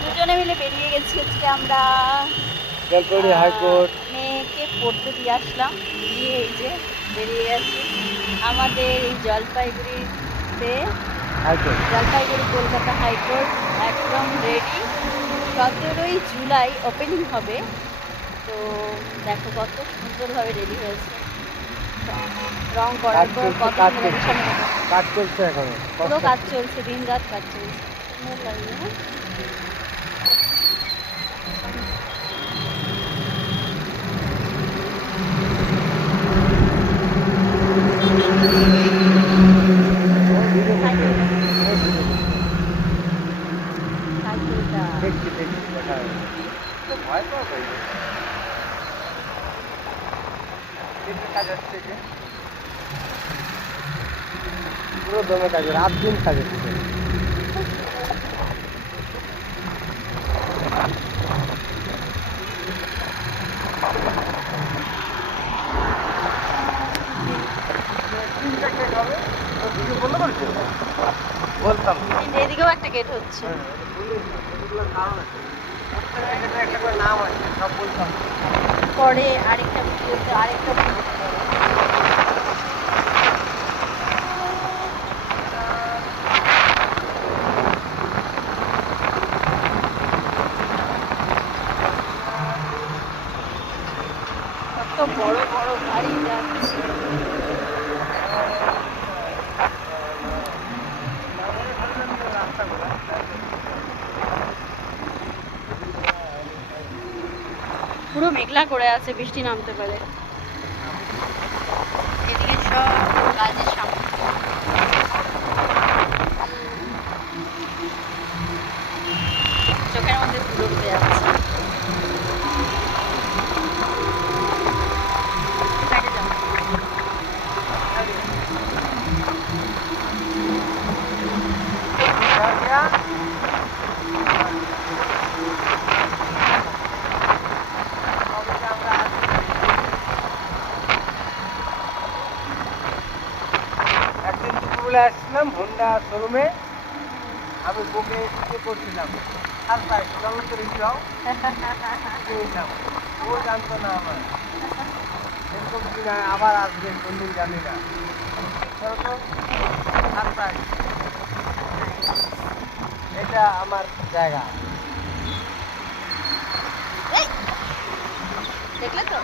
দুজনে মিলে বেরিয়ে গেছি আজকে আমরা জলপাইগুড়ি হাইকোর্ট। মেয়েকে পড়তে দিয়ে আসলাম, দিয়ে এই যে বেরিয়ে গেছি আমাদের এই জলপাইগুড়িতে। জলপাইগুড়ি কলকাতা হাইকোর্ট একদম রেডি। 17ই জুলাই ওপেনিং হবে। তো দেখো কত সুন্দরভাবে রেডি হয়েছে, রং করার পর কত কাজ চলছে এখন, পুরো কাজ চলছে, দিন রাত কাজ চলছে। সুন্দর লাগবে না? দেখছি দেখা ভয় পাওয়া যায় কাজ হচ্ছে যে পুরো দমে কাজ, রাত দিন কাজ হচ্ছে। বলতাম এদিকেও একটা গেট হচ্ছে। নাম আছে সব বলতাম। পরে আরেকটা ভিডিওতে আরেকটা কত বড় বড় গাড়ি যাচ্ছে। পুরো মেঘলা করে আছে, বৃষ্টি নামতে পারে। এদিকে সব কাজের সামনে চোখের মধ্যে ধুলো উঠে যাচ্ছে। একদিন দুপুরবেলা আসছিলাম হোন্ডা শোরুমে, আমি বুকে করছিলাম ও জানতো না আমার এরকম কিনা আবার আসবে কোনদিন জানি না। এটা আমার জায়গা। দেখলে তো